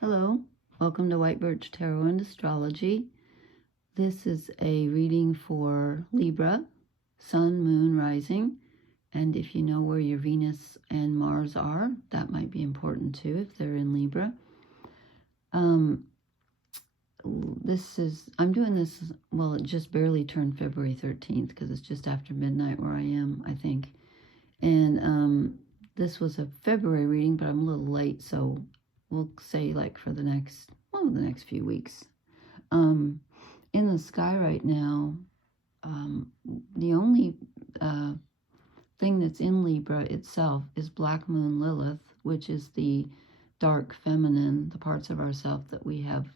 Hello, welcome to White Birch Tarot and Astrology. This is a reading for Libra, Sun, Moon, Rising. And if you know where your Venus and Mars are, that might be important too if they're in Libra. I'm doing this, well, it just barely turned February 13th because it's just after midnight where I am, I think. And this was a February reading, but I'm a little late, so we'll say like for the next few weeks. In the sky right now, the only thing that's in Libra itself is Black Moon Lilith, which is the dark feminine, the parts of ourselves that we have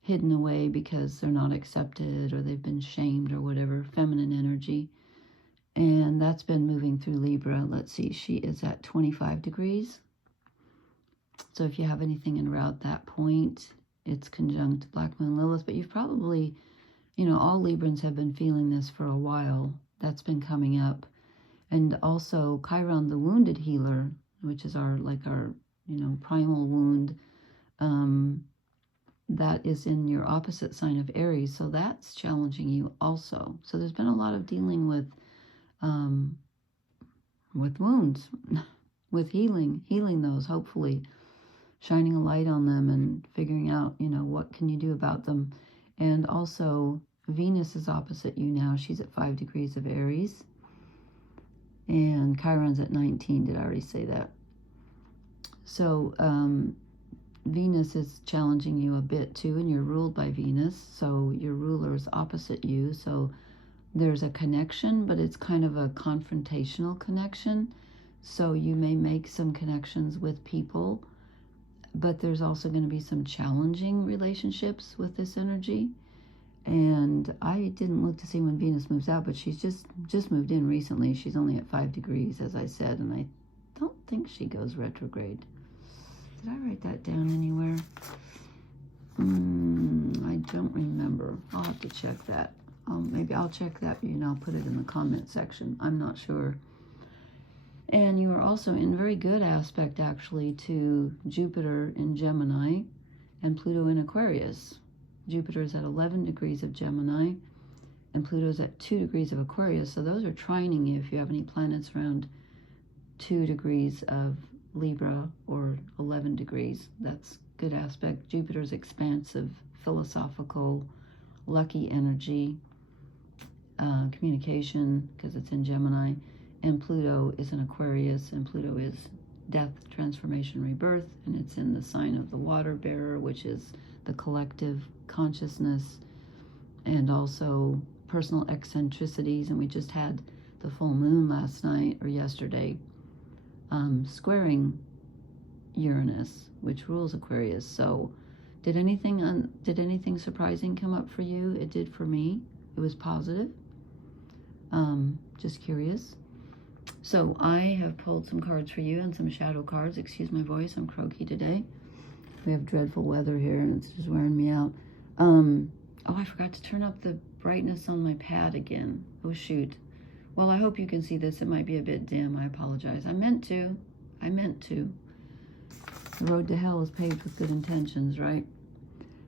hidden away because they're not accepted or they've been shamed or whatever, feminine energy. And that's been moving through Libra. Let's see, she is at 25 degrees. So if you have anything in route that point, it's conjunct Black Moon Lilith. But you've probably, all Librans have been feeling this for a while. That's been coming up. And also Chiron, the wounded healer, which is our primal wound, that is in your opposite sign of Aries. So that's challenging you also. So there's been a lot of dealing with wounds, with healing those, hopefully, shining a light on them and figuring out, what can you do about them. And also Venus is opposite you now. She's at 5 degrees of Aries. And Chiron's at 19. Did I already say that? So Venus is challenging you a bit too, and you're ruled by Venus. So your ruler is opposite you. So there's a connection, but it's kind of a confrontational connection. So you may make some connections with people, but there's also going to be some challenging relationships with this energy. And I didn't look to see when Venus moves out, but she's just moved in recently. She's only at 5 degrees, as I said, and I don't think she goes retrograde. Did I write that down anywhere? I don't remember. I'll have to check that. Maybe I'll check that, I'll put it in the comment section. I'm not sure. And you are also in very good aspect, actually, to Jupiter in Gemini and Pluto in Aquarius. Jupiter is at 11 degrees of Gemini, and Pluto's at 2 degrees of Aquarius. So those are trining you if you have any planets around 2 degrees of Libra or 11 degrees. That's good aspect. Jupiter's expansive, philosophical, lucky energy, communication, because it's in Gemini. And Pluto is in Aquarius, and Pluto is death, transformation, rebirth, and it's in the sign of the water bearer, which is the collective consciousness, and also personal eccentricities. And we just had the full moon last night or yesterday, squaring Uranus, which rules Aquarius. So did anything surprising come up for you? It did for me. It was positive. Just curious. So I have pulled some cards for you and some shadow cards. Excuse my voice, I'm croaky today. We have dreadful weather here and it's just wearing me out. Oh, I forgot to turn up the brightness on my pad again. Oh, shoot. Well, I hope you can see this. It might be a bit dim. I apologize. I meant to. The road to hell is paved with good intentions, right?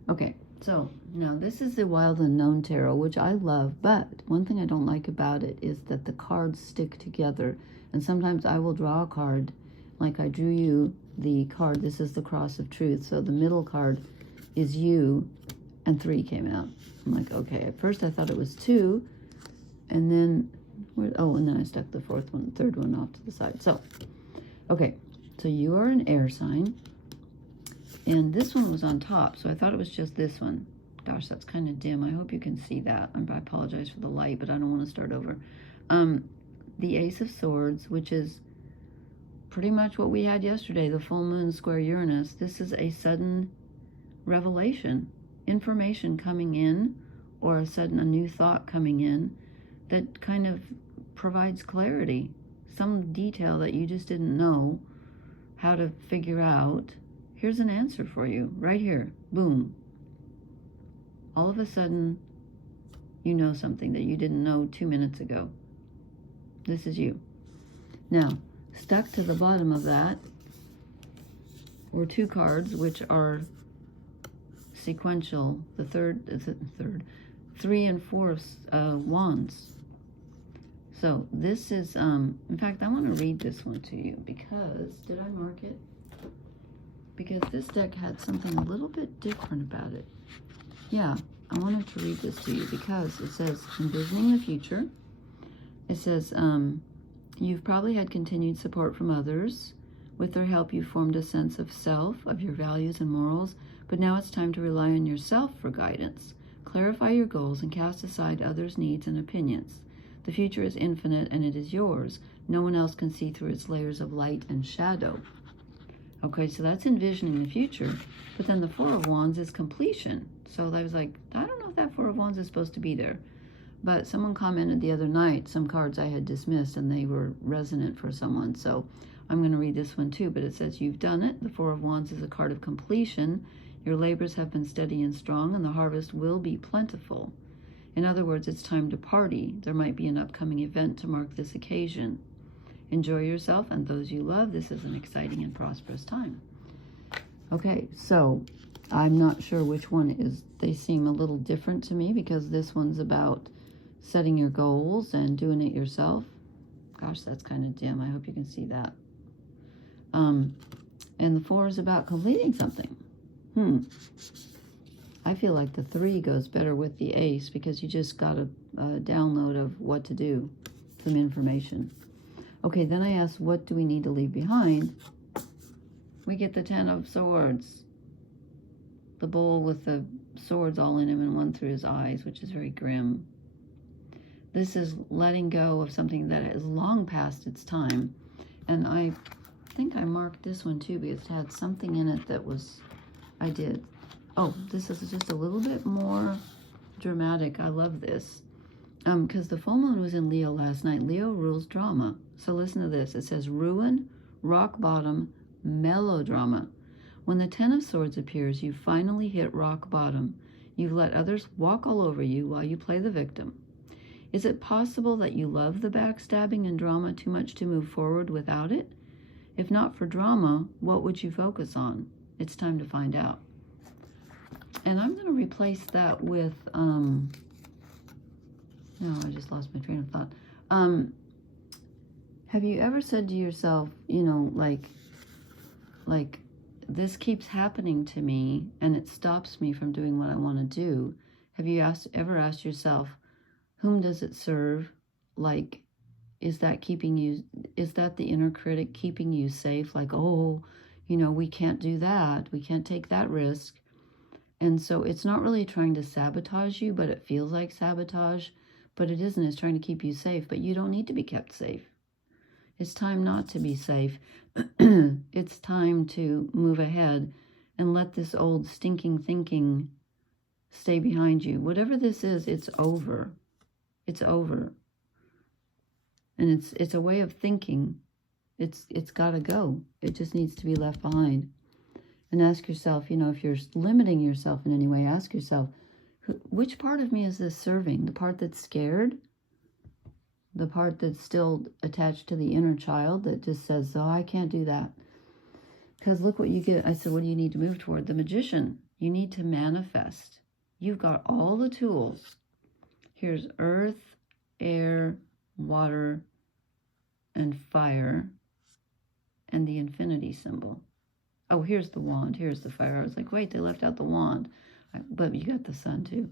Okay, so now this is the Wild Unknown Tarot, which I love, but one thing I don't like about it is that the cards stick together. And sometimes I will draw a card, like I drew you the card. This is the Cross of Truth. So the middle card is you, and 3 came out. I'm like, okay, at first I thought it was 2, and then, and then I stuck the third one off to the side. So, okay, so you are an air sign, and this one was on top, so I thought it was just this one. Gosh, that's kind of dim. I hope you can see that. I apologize for the light, but I don't want to start over. The Ace of Swords, which is pretty much what we had yesterday, the full moon square Uranus. This is a sudden revelation, information coming in, or a new thought coming in that kind of provides clarity, some detail that you just didn't know how to figure out. Here's an answer for you right here. Boom. All of a sudden, you know something that you didn't know 2 minutes ago. This is you. Now, stuck to the bottom of that or 2 cards, which are sequential. The third, 3 and 4 wands. So this is, in fact, I want to read this one to you because, did I mark it? Because this deck had something a little bit different about it. Yeah, I wanted to read this to you because it says, envisioning the future. It says, you've probably had continued support from others. With their help, you formed a sense of self, of your values and morals, but now it's time to rely on yourself for guidance. Clarify your goals and cast aside others' needs and opinions. The future is infinite and it is yours. No one else can see through its layers of light and shadow. Okay, so that's envisioning the future. But then the 4 of Wands is completion. So I was like, I don't know if that 4 of Wands is supposed to be there. But someone commented the other night, some cards I had dismissed and they were resonant for someone. So I'm going to read this one too. But it says, you've done it. The 4 of Wands is a card of completion. Your labors have been steady and strong and the harvest will be plentiful. In other words, it's time to party. There might be an upcoming event to mark this occasion. Enjoy yourself and those you love. This is an exciting and prosperous time. Okay, so I'm not sure which one is. They seem a little different to me because this one's about setting your goals and doing it yourself. Gosh, that's kind of dim. I hope you can see that. And the 4 is about completing something. I feel like the 3 goes better with the ace because you just got a download of what to do, some information. Okay, then I asked, what do we need to leave behind? We get the 10 of Swords. The bull with the swords all in him and one through his eyes, which is very grim. This is letting go of something that is long past its time. And I think I marked this one too because it had something in it that was, I did. Oh, this is just a little bit more dramatic. I love this. Because the full moon was in Leo last night. Leo rules drama. So listen to this. It says ruin, rock bottom, melodrama. When the 10 of Swords appears, you finally hit rock bottom. You've let others walk all over you while you play the victim. Is it possible that you love the backstabbing and drama too much to move forward without it? If not for drama, what would you focus on? It's time to find out. And I'm going to replace that with, no, I just lost my train of thought. Have you ever said to yourself, you know, like, this keeps happening to me and it stops me from doing what I want to do? Have you ever asked yourself, whom does it serve? Like, is that the inner critic keeping you safe? Like, oh, you know, we can't do that. We can't take that risk. And so it's not really trying to sabotage you, but it feels like sabotage. But it isn't. It's trying to keep you safe. But you don't need to be kept safe. It's time not to be safe. It's time to move ahead and let this old stinking thinking stay behind you. Whatever this is, it's over. It's over. And it's a way of thinking. It's got to go. It just needs to be left behind. And ask yourself, you know, if you're limiting yourself in any way, ask yourself, which part of me is this serving? The part that's scared? The part that's still attached to the inner child that just says, oh, I can't do that. Because look what you get. I said, what do you need to move toward? The Magician. You need to manifest. You've got all the tools. Here's earth, air, water, and fire, and the infinity symbol. Oh, here's the wand. Here's the fire. I was like, wait, they left out the wand. But you got the sun too.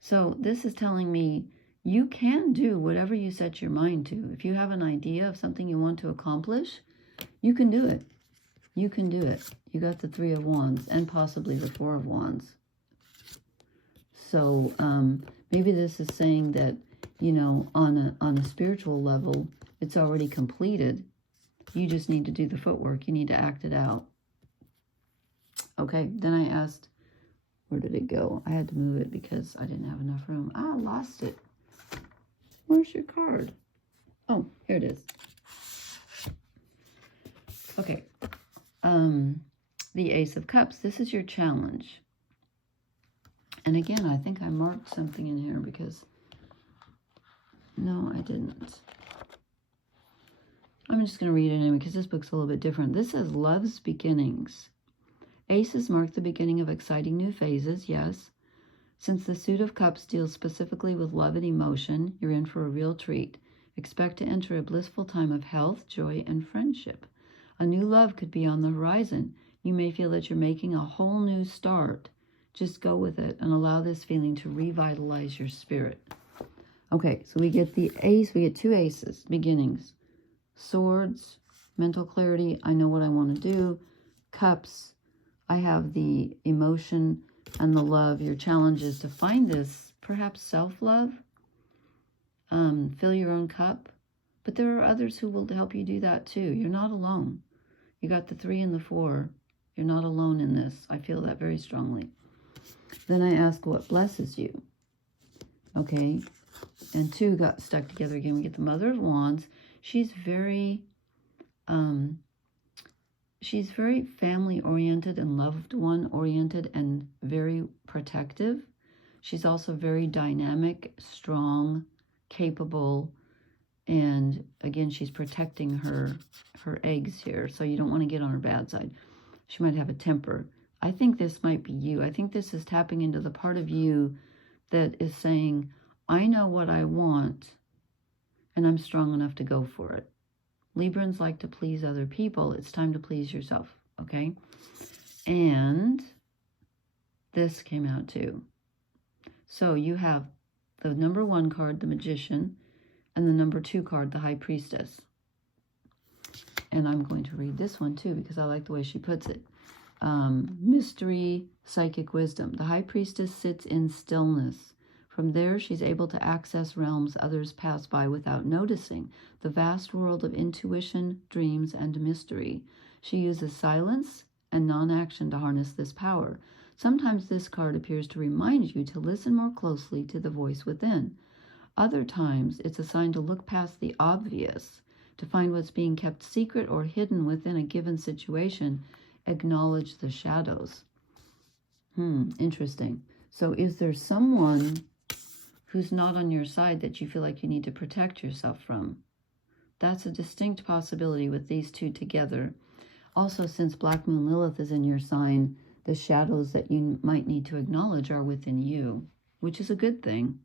So this is telling me you can do whatever you set your mind to. If you have an idea of something you want to accomplish, you can do it. You can do it. You got the 3 of Wands and possibly the 4 of Wands. So maybe this is saying that, you know, on a spiritual level, it's already completed. You just need to do the footwork. You need to act it out. Okay, then I asked, where did it go? I had to move it because I didn't have enough room. I lost it. Where's your card? Oh, here it is. Okay. The Ace of Cups. This is your challenge. And again, I think I marked something in here because... No, I didn't. I'm just going to read it anyway because this book's a little bit different. This says Love's Beginnings. Aces mark the beginning of exciting new phases, yes. Since the Suit of Cups deals specifically with love and emotion, you're in for a real treat. Expect to enter a blissful time of health, joy, and friendship. A new love could be on the horizon. You may feel that you're making a whole new start. Just go with it and allow this feeling to revitalize your spirit. Okay, so we get the ace. We get two aces, beginnings. Swords, mental clarity. I know what I want to do. Cups, I have the emotion and the love. Your challenge is to find this, perhaps self-love. Fill your own cup. But there are others who will help you do that too. You're not alone. You got the 3 and the 4. You're not alone in this. I feel that very strongly. Then I ask what blesses you. Okay. And 2 got stuck together again. We get the Mother of Wands. She's very family-oriented and loved one-oriented and very protective. She's also very dynamic, strong, capable, and again, she's protecting her eggs here, so you don't want to get on her bad side. She might have a temper. I think this might be you. I think this is tapping into the part of you that is saying, I know what I want, and I'm strong enough to go for it. Librans like to please other people. It's time to please yourself, okay? And this came out too. So you have the number 1 card, the Magician, and the number 2 card, the High Priestess. And I'm going to read this one too because I like the way she puts it. Mystery, psychic wisdom. The High Priestess sits in stillness. From there, she's able to access realms others pass by without noticing, the vast world of intuition, dreams, and mystery. She uses silence and non-action to harness this power. Sometimes this card appears to remind you to listen more closely to the voice within. Other times, it's a sign to look past the obvious, to find what's being kept secret or hidden within a given situation. Acknowledge the shadows. Interesting. So is there someone who's not on your side that you feel like you need to protect yourself from? That's a distinct possibility with these 2 together. Also, since Black Moon Lilith is in your sign, the shadows that you might need to acknowledge are within you, which is a good thing.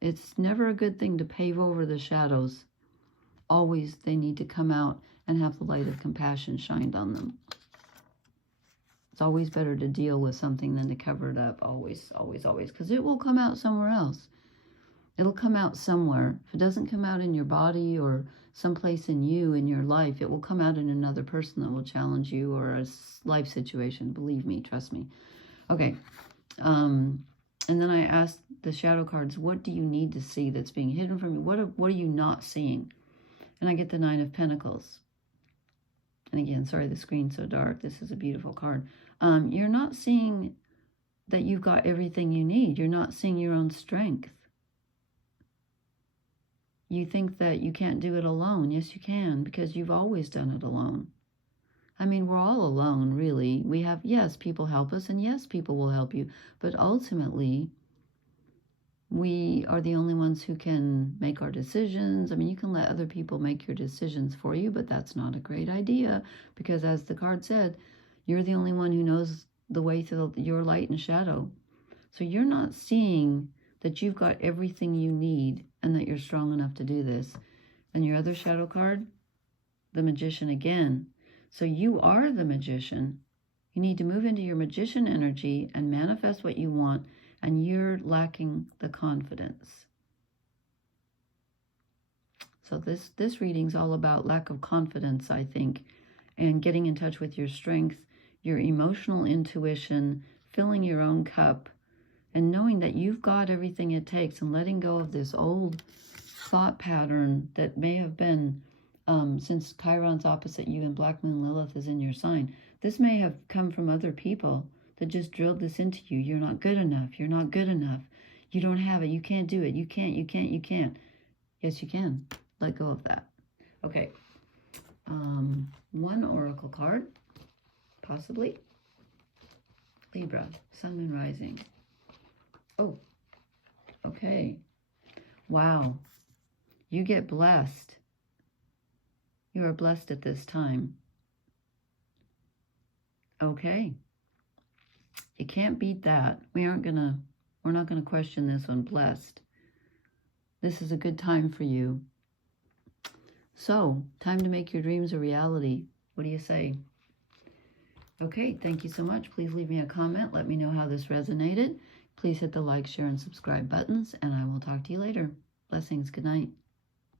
It's never a good thing to pave over the shadows. Always they need to come out and have the light of compassion shined on them. It's always better to deal with something than to cover it up. Always, always, always. Because it will come out somewhere else. It'll come out somewhere. If it doesn't come out in your body or someplace in you, in your life, it will come out in another person that will challenge you or a life situation. Believe me, trust me. Okay. And then I asked the shadow cards, what do you need to see that's being hidden from you? What are you not seeing? And I get the 9 of Pentacles. And again, sorry the screen's so dark. This is a beautiful card. You're not seeing that you've got everything you need. You're not seeing your own strength. You think that you can't do it alone. Yes, you can, because you've always done it alone. I mean, we're all alone, really. We have, yes, people help us, and yes, people will help you. But ultimately, we are the only ones who can make our decisions. I mean, you can let other people make your decisions for you, but that's not a great idea because, as the card said, you're the only one who knows the way through your light and shadow. So you're not seeing that you've got everything you need and that you're strong enough to do this. And your other shadow card, the Magician again. So you are the Magician. You need to move into your Magician energy and manifest what you want, and you're lacking the confidence. So this reading's all about lack of confidence, I think, and getting in touch with your strength, your emotional intuition, filling your own cup, and knowing that you've got everything it takes, and letting go of this old thought pattern that may have been, since Chiron's opposite you and Black Moon Lilith is in your sign, this may have come from other people that just drilled this into you. You're not good enough. You're not good enough. You don't have it. You can't do it. You can't. Yes, you can. Let go of that. Okay. One oracle card, possibly. Libra, Sun, Moon, Rising. Oh, okay. Wow. You get blessed. You are blessed at this time. Okay. You can't beat that. We're not gonna question this one. Blessed. This is a good time for you. So, time to make your dreams a reality. What do you say? Okay, thank you so much. Please leave me a comment. Let me know how this resonated. Please hit the like, share, and subscribe buttons, and I will talk to you later. Blessings. Good night.